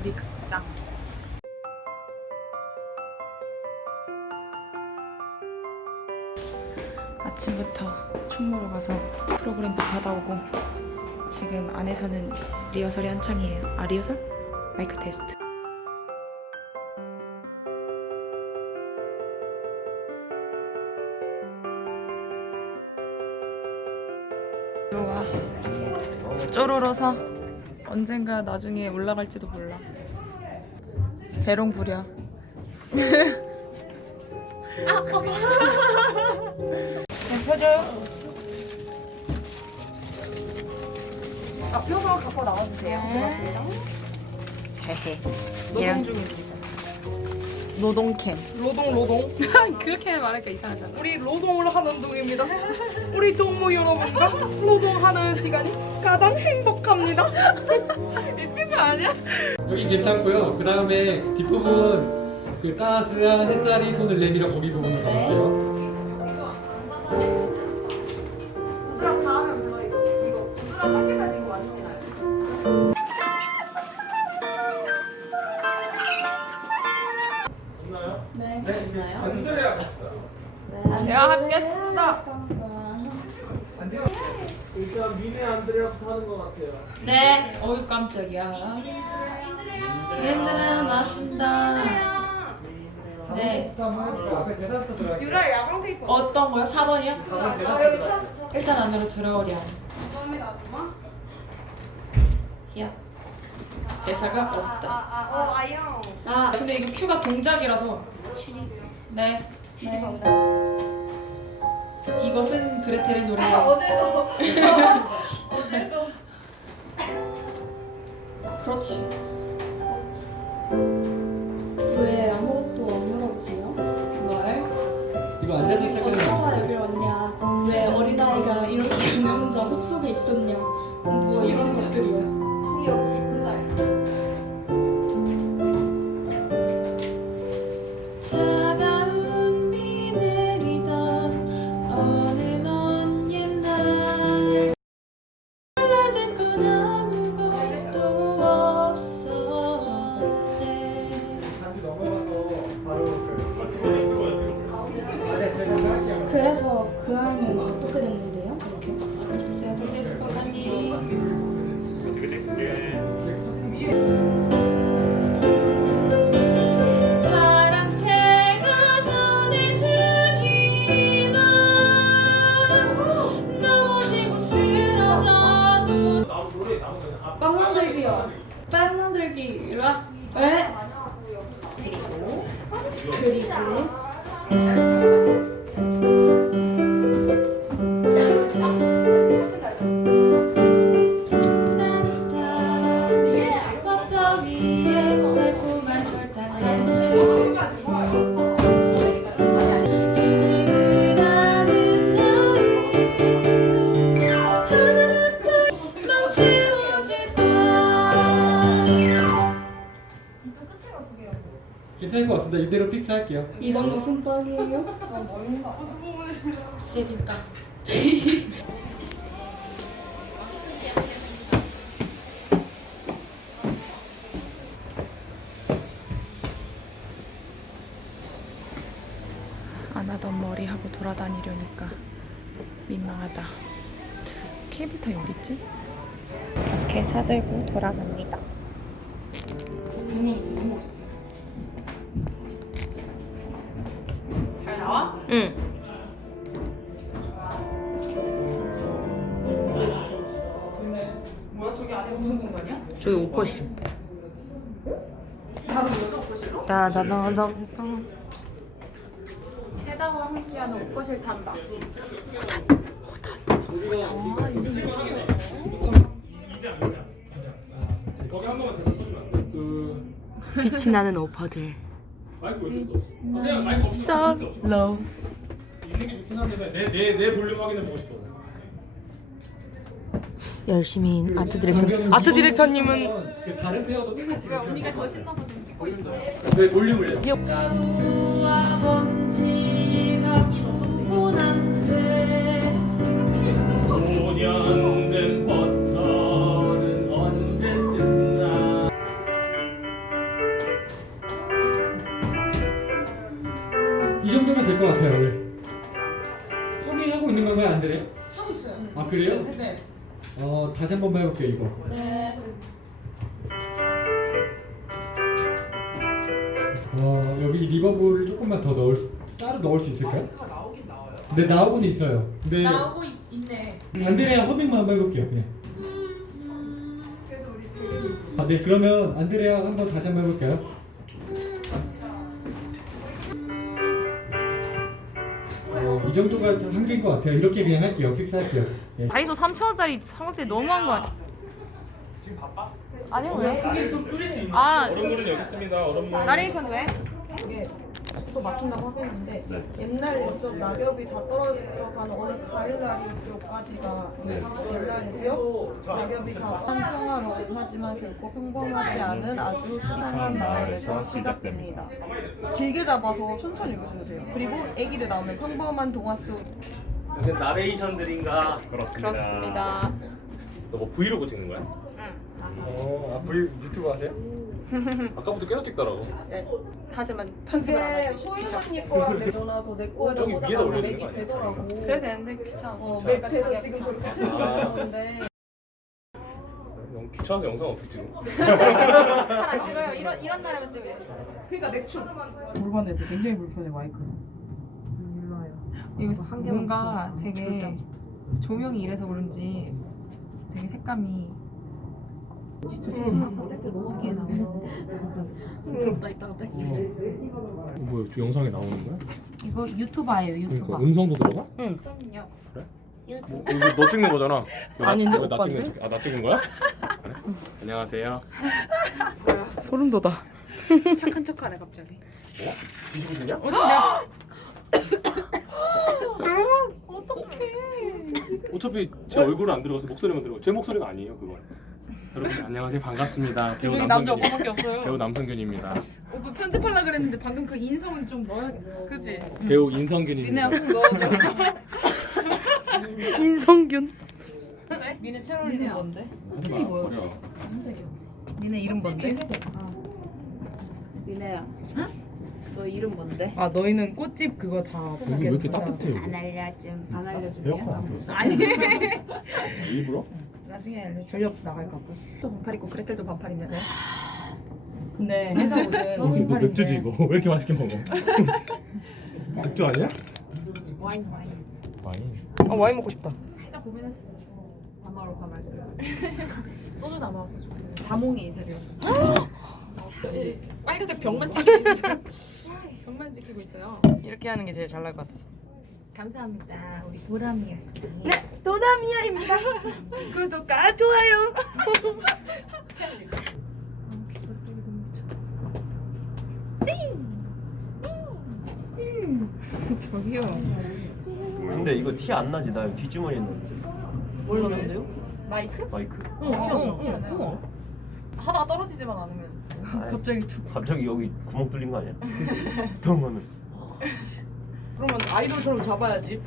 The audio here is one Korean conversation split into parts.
우리 극장. 아침부터 충무로 가서 프로그램도 받아오고 지금 안에서는 리허설이 한창이에요. 아 리허설? 마이크 테스트. 들어와. 쪼로로 서 언젠가 나중에 올라갈지도 몰라. 재롱 부려. 펴줘요. 아, 펴서 갖고 나와주세요. 고맙습니다. 헤헤. 노동 중입니다. 노동캠. 노동, 노동. 그렇게 말하니까 이상하잖아. 우리 노동을 하는 중입니다. 우리 동무 여러분과 노동하는 시간이 가장 행복 합니다. 이 친구 아니야? 여기 괜찮고요. 그 다음에 뒷부분 그 따스한 햇살이 손을 내밀어 거기 부분을 가볼게요. 하는 것 같아요. 네. 어이 깜짝이야. 얘들아 나왔습니다. 네. 앞에 대답부터 들어갈게요. 유라 야광 테이프. 어떤 거요? 4번이요? 아, 여기 찾았어. 일단 안으로 들어오렴. 감사합니다. 엄마. 히야. 대사가 없다. 아, 어, 아영. 아 근데 이거 큐가 동작이라서. 네. 네. 이것은 그레텔의 노래. 어제도. 그렇지. 왜 아무것도 안 물어보세요? 뭘? 이거 안드레아 시작하는 거 어쩌다 여기 왔냐? 왜 어린아이가 이렇게 혼자 숲속에 있었냐? 뭐 이런 것들이요. 차가 빵 만들기요. 빵 만들기 이리 와. 왜? 그리고 따뜻한 괜찮을 것 같습니다. 이대로 픽스할게요. 이건 무슨 빵이에요? 세빈다 안 하던 머리 하고 돌아다니려니까 민망하다 케이블타이 어딨지? 이렇게 사들고 돌아갑니다 저기 옷벗이 바로 여자 옷이로? 나나나나 해당과 함께하는 옷거실 탄다. 거기 한 번만 제가 써주면 안 돼? 그 빛이 나는 오퍼들 마이크 왜 줬어? 아, 그냥 마이크 low 있는 게 좋긴 한데 내내 내 볼륨 확인해 보고 싶어. 열심히 아트 디렉터 아트 디렉터님은 그 다른 페어도 똑같이 언니가 더 신나서 지금 찍고 있어요. 네 볼륨을. 이될것 같아요 오늘. 허밍하고 있는 건가요? 안 되네요? 하고 있어요. 아 그래요? 나? 다시 한 번만 해볼게요 이거. 네. 어 여기 리버브를 조금만 더 넣을 수- 따로 넣을 수 있을까요? 네 나오고는 있어요. 근데 나오고 있, 있네. 안드레아 허밍만 한번 해볼게요 그냥. 아, 네 그러면 안드레아 한번 다시 한번 해볼까요? 어, 이 정도가 한계인 것 같아요. 이렇게 그냥 할게요. 픽스할게요. 네. 다이소 3,000원짜리 사먹기 너무한 거 아니야? 지금 바빠? 아니요 왜? 아 얼음물은 여기 있습니다. 얼음물. 나레이션 왜? 이게 또 막힌다고 하고 있는데 옛날 옛적 낙엽이 다 떨어져가는 어느 가을날이까지가 옛날 옛적 낙엽이 다 평화로운 하지만 결코 평범하지 않은 아주 수상한 마을에서 시작됩니다. 길게 잡아서 천천히 읽으시면 돼요. 그리고 아기를 낳으면 평범한 동화 속 이게 나레이션들인가? 그렇습니다. 그렇습니다. 너 뭐 브이로그 찍는 거야? 어, 아, 브이 유튜브 하세요? 아까부터 계속 찍더라고. 하지만 편집을 안 하지. 소희 언니 거랑 내줘놔서 내 거에다 저기 위에다 올려야 되는 거기 아니야? 되더라고. 그래도 되는데 귀찮아. 어, 맥에서 지금 저렇게 틀고 있는데 너무 귀찮아서 영상 어떻게 찍어? 잘 안 찍어요. 이런 이런 날에만 찍어요. 그러니까 맥주. 불편해서 굉장히 불편해 마이크. 이거 뭔가 되게 조명이 이래서 그런지 되게 색감이 부럽다 이따가 빼지. 어, 뭐야, 저 영상에 나오는 거야? 이거 유튜버예요 그러니까 유튜버 음성도 들어가? 그럼요 뭐, 이거 너 찍는 거잖아. 아닌데, 이거 나 오빠인데? 찍는 아, 나 찍은 거야? 그래? 안녕하세요. 소름 돋아. 착한 척하네 갑자기 싶냐? 어차피 제 얼굴은 안 들어가서 목소리만 들어가. 제 목소리가 아니에요, 그건. 여러분 안녕하세요, 반갑습니다. 배우 여기 남자 남성균. 오빠밖에 없어요. 배우 남성균입니다. 오빠 편집하려 그랬는데 방금 그 인성은 좀 뭐야 그지? 배우 인성균입니다. 꼭 넣어줘. 인성균. 미네 채널 이름 뭔데? 팀이 뭐였지? 미네 이름 뭔데? 미네야. 너 이름 뭔데? 아 너희는 꽃집 그거 다 여기 왜 이렇게 따뜻해? 안 알려줌. 안. 에어컨 안 틀었어? 아니 일부러? 나중에 알려 전력 나갈까 봐. 또 반팔 입고 그레텔도 반팔 입네. 근데 회사 옷은 너 맥주지 이거 왜 이렇게 맛있게 먹어? 맥주 아니야? 와인 와인. 와인. 아 와인 먹고 싶다. 살짝 고민했어. 반말로 반말. 소주 담아 소주. 자몽이 있으려. 빨간색 병만 지키 병만 지키고 있어요. 이렇게 하는 게 제일 잘 나을 것 같아서. 감사합니다. 우리 도람이었어요. 도남이야입니다. 구독과 좋아요. 저기요. 근데 이거 티 안 나지? 나 뒷주머니에 있는데 뭘 넣는데요? 마이크 응, 응, 응. 하다가 떨어지지만 않으면. 갑자기 갑자기 여기 구멍 뚫린 거 아니야? 덩 하면 그러면 아이돌처럼 잡아야지.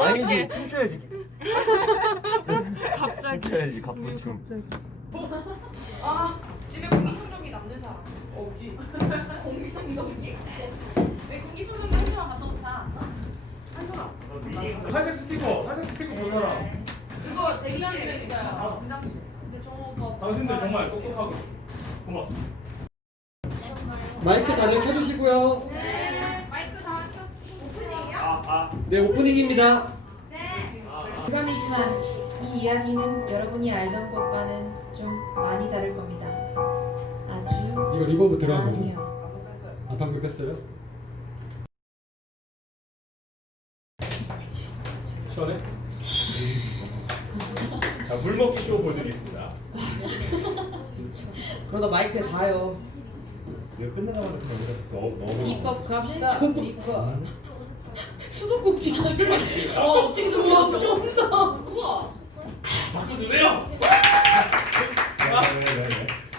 아니지 춤춰야지 갑자기. 춤춰야지 갑분춤 아 집에 공기청정기 남는 사람 없지? 공기청정기? 왜 공기청정기 한 개만 갖다 놓자. 살색 스티커, 살색 스티커 보여라. 그거 대기실에 있어요. 근데 저거 당신들 정말 똑똑하고 고맙습니다. 마이크 다들 켜주시고요. 네. 마이크 다 켰. 네 오프닝입니다. 유감이지만 이 이야기는 여러분이 알던 것과는 좀 많이 다를 겁니다. 아주 이거 리버브 들어간 거죠? 많이요. 아 방금 켰어요? 시원해? 자, 물 먹기 쇼 보여드리겠습니다. 그러다 마이크에 닿아요. 이거 끝나자마자 그냥 이렇게 넣어, 넣어. 비법 갑시다. 비법. 수도꼭지. 어 어떻게 좀 와, 좀더 우와. 박수 주세요!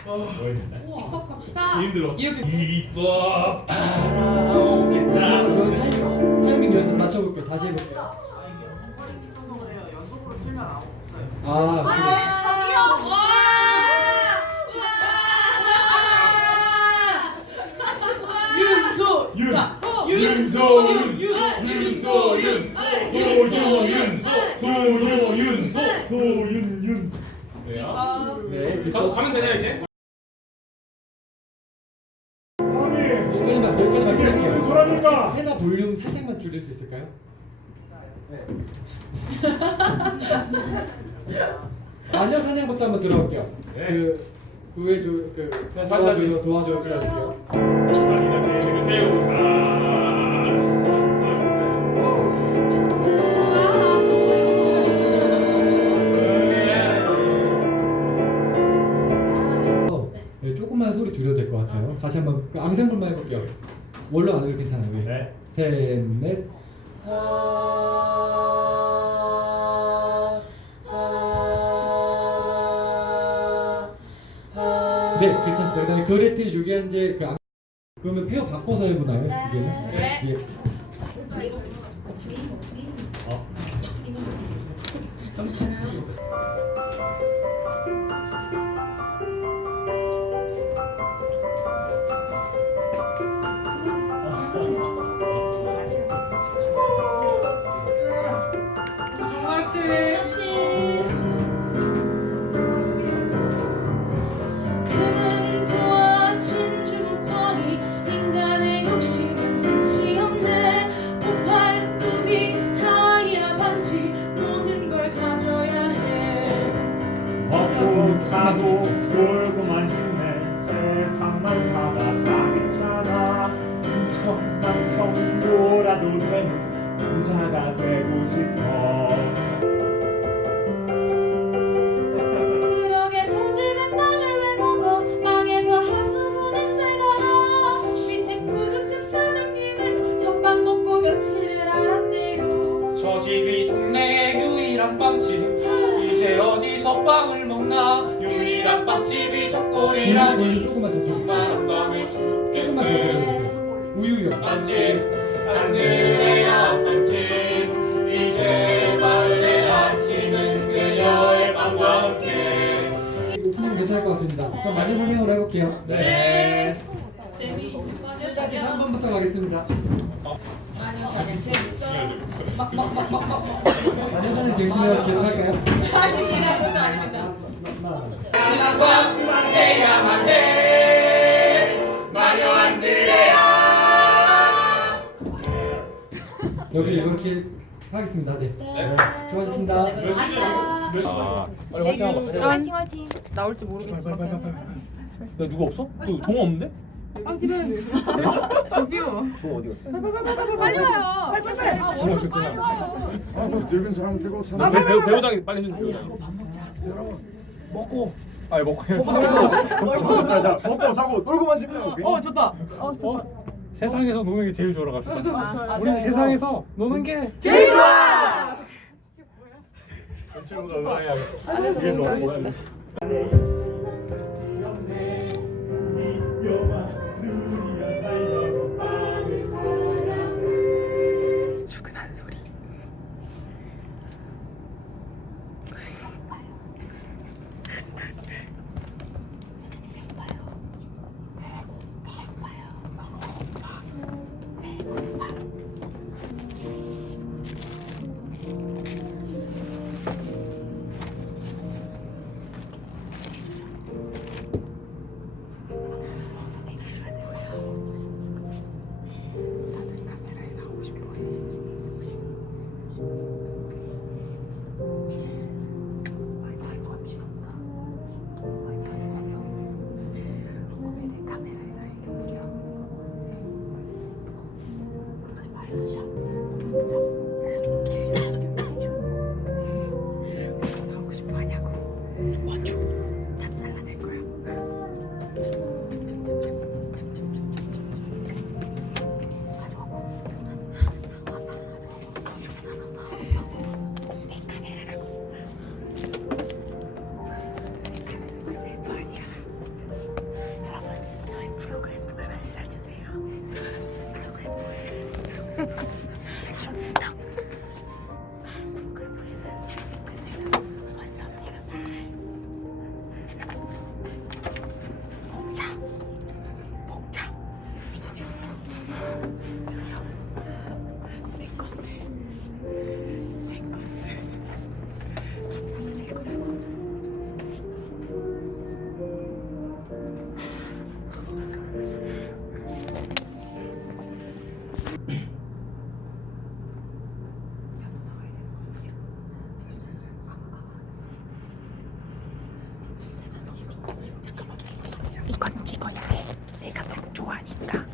비법 갑시다. 힘들어. 비법 아, 알아오겠다. 이거 타이밍 타이밍 연습 맞춰볼게요. 다시 해볼게요. 아 윤소윤! 윤소윤! 소소윤! 소소윤! 소소윤! 네, 가. 가면 되냐 이제? 여기까지만 여기까지만 끊을게요. 소란인가? 해나 볼륨 살짝만 줄일 수 있을까요? 마녀 사냥부터 한번 들어볼게요. 그 구해줘 그 네, 다시, 다시. 도와줘 도와줘 그래주세요. 잔인한 계획을 세우자. 한번 그 앙상블만 해볼게요. 원로 안 해도 괜찮아요. 네. 네. 셋, 넷. 네, 괜찮습니다. 그다음에 그레텔 유기한제 그 앙... 그러면 페어 바꿔서 해보나요? 이제는? 네. 예. 금은 뭐라도 되는 부자가 되고 싶어 것 같습니다. 그럼 마녀 사냥으로 해볼게요. 네 재미. 다시 3번부터 가겠습니다. 마녀 사냥 재밌어. 마녀 사냥 재밌으면 계속할까요? 아닙니다. 그것도 아닙니다. 신앙과 해야만 해 마녀 안드레야 여기 이렇게 하겠습니다. 네. 네. 수고하셨습니다. 아, 빨리 화이팅 하자. 화이팅 화이팅. 나올지 모르겠지만. 야 누구 없어? 너 종호 없는데? 빵집은 저기요. 종 어디 갔어? 빨리 와요. 빨리 빨리 빨리. 아 빨리 와요. 아, 뭐 늙은 사람 되고 참 아, 배우, 배우장이 빨리 해주세요. 배우장. 먹고 아니 먹고 해. 자, 자, 먹고 자고 놀고만 싶네 어 좋다. 세상에서 노는 게 제일 좋아 갑시다. 우리는 세상에서 노는 게 제일 좋아. 전체보다 응원해야겠다. 그게 너무 뭐야? 좋아하니까.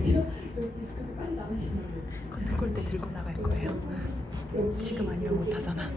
그죠? 여기 건널 골대 들고 나갈 거예요. 지금 아니면 못 하잖아.